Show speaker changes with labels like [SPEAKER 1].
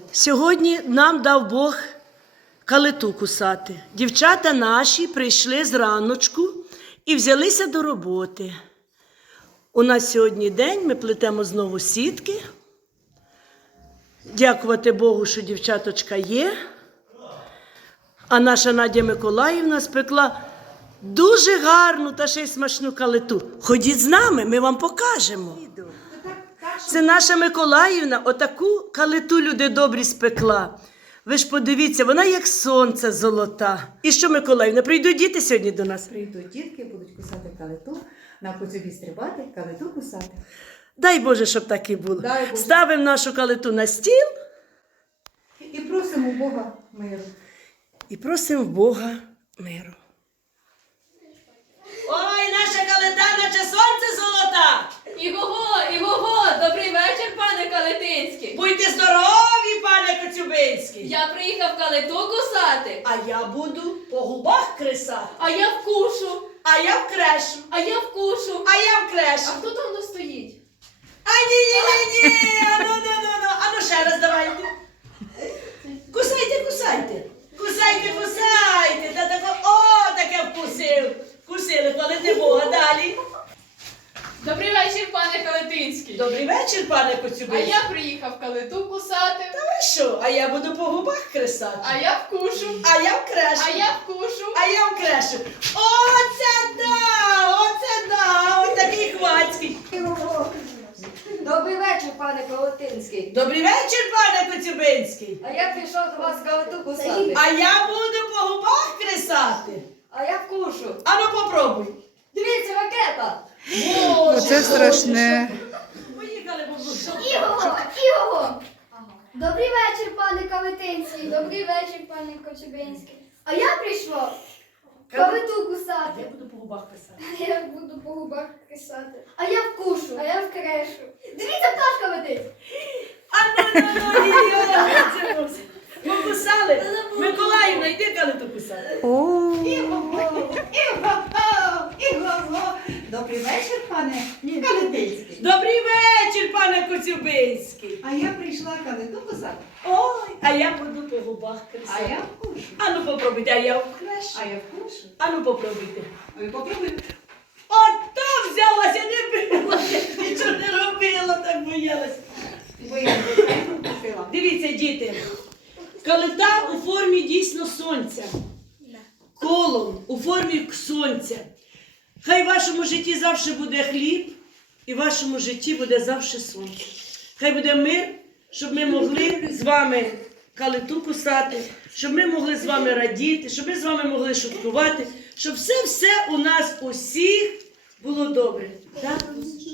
[SPEAKER 1] Сьогодні нам дав Бог калиту кусати. Дівчата наші прийшли зраночку і взялися до роботи. У нас сьогодні день, ми плетемо знову сітки. Дякувати Богу, що дівчаточка є. А наша Надя Миколаївна спекла дуже гарну та ще й смачну калиту. Ходіть з нами, ми вам покажемо. Це наша Миколаївна отаку калиту, люди добрі, спекла. Ви ж подивіться, вона як сонце золота. І що, Миколаївна, прийдуть діти сьогодні до нас?
[SPEAKER 2] Прийдуть дітки, будуть кусати калиту, на коцюбі стрибати, калиту кусати.
[SPEAKER 1] Дай Боже, щоб так і було. Ставимо нашу калиту на стіл.
[SPEAKER 2] І просимо Бога миру.
[SPEAKER 1] І просимо в Бога миру. Ой, наша калита, наче сонце золота!
[SPEAKER 3] Іго-го, добрий вечір, пане Калитинський.
[SPEAKER 1] Будьте здорові, пане Коцюбинський!
[SPEAKER 3] Я приїхав калиту кусати,
[SPEAKER 1] А я буду по губах кресати.
[SPEAKER 3] а я вкушу,
[SPEAKER 1] А я вкрешу.
[SPEAKER 3] а я вкушу.
[SPEAKER 1] А я
[SPEAKER 3] А
[SPEAKER 1] вкрешу.
[SPEAKER 3] хто там достоїть?
[SPEAKER 1] А ні. Ану ще раз давайте. Кусайте. Та тако, таке вкусив. Вкусили, хвалити Бога. Далі.
[SPEAKER 3] Добрий вечір, пане Калитинський.
[SPEAKER 1] Добрий вечір, пане
[SPEAKER 3] А
[SPEAKER 1] Коцюбинський.
[SPEAKER 3] я приїхав калиту кусати,
[SPEAKER 1] Та ви що? А я буду по губах кресати.
[SPEAKER 3] а я вкушу,
[SPEAKER 1] А я вкрешу.
[SPEAKER 3] а я вкушу.
[SPEAKER 1] А я вкрешу. Оце да! Ось такий хвацький.
[SPEAKER 4] Добрий вечір, пане Калитинський.
[SPEAKER 1] Добрий вечір, пане Коцюбинський.
[SPEAKER 4] А я прийшов до вас калиту кусати.
[SPEAKER 1] А я буду по губах кресати.
[SPEAKER 4] А я вкушу.
[SPEAKER 1] Ану попробуй.
[SPEAKER 4] Дивіться, ракета!
[SPEAKER 2] Оце страшне.
[SPEAKER 1] Поїхали, бабусю.
[SPEAKER 5] Іго! Добрий вечір, пане Калитинський. Добрий вечір, пане Коцюбинський. А я прийшла калиту
[SPEAKER 1] Я
[SPEAKER 5] кусати.
[SPEAKER 1] буду по губах кресати.
[SPEAKER 5] А я буду по губах кресати. А я вкушу. А я вкрешу. Дивіться, пташка летить.
[SPEAKER 1] Покусали? Миколаївна, йди калиту кусати.
[SPEAKER 2] Добрий вечір, пане Калитинський.
[SPEAKER 1] Добрий вечір, пане Коцюбинський.
[SPEAKER 2] А я прийшла калиту кусати.
[SPEAKER 1] Ой, а я буду по губах
[SPEAKER 2] А
[SPEAKER 1] кресати.
[SPEAKER 2] я вкушу.
[SPEAKER 1] Ану попробуйте, а я вкрешу.
[SPEAKER 2] А я вкушу.
[SPEAKER 1] Ану попробуйте.
[SPEAKER 2] А ви попробуйте.
[SPEAKER 1] Ото взялася, не билася, нічого не робила, так боялася.
[SPEAKER 2] Бо я звичайно вкусила.
[SPEAKER 1] Дивіться, діти, калита у формі дійсно сонця. Колом у формі сонця. Хай в вашому житті завжди буде хліб, і в вашому житті буде завжди сонце. Хай буде мир, щоб ми могли з вами калиту кусати, щоб ми могли з вами радіти, щоб ми з вами могли шуткувати, щоб все у нас усіх було добре. Так?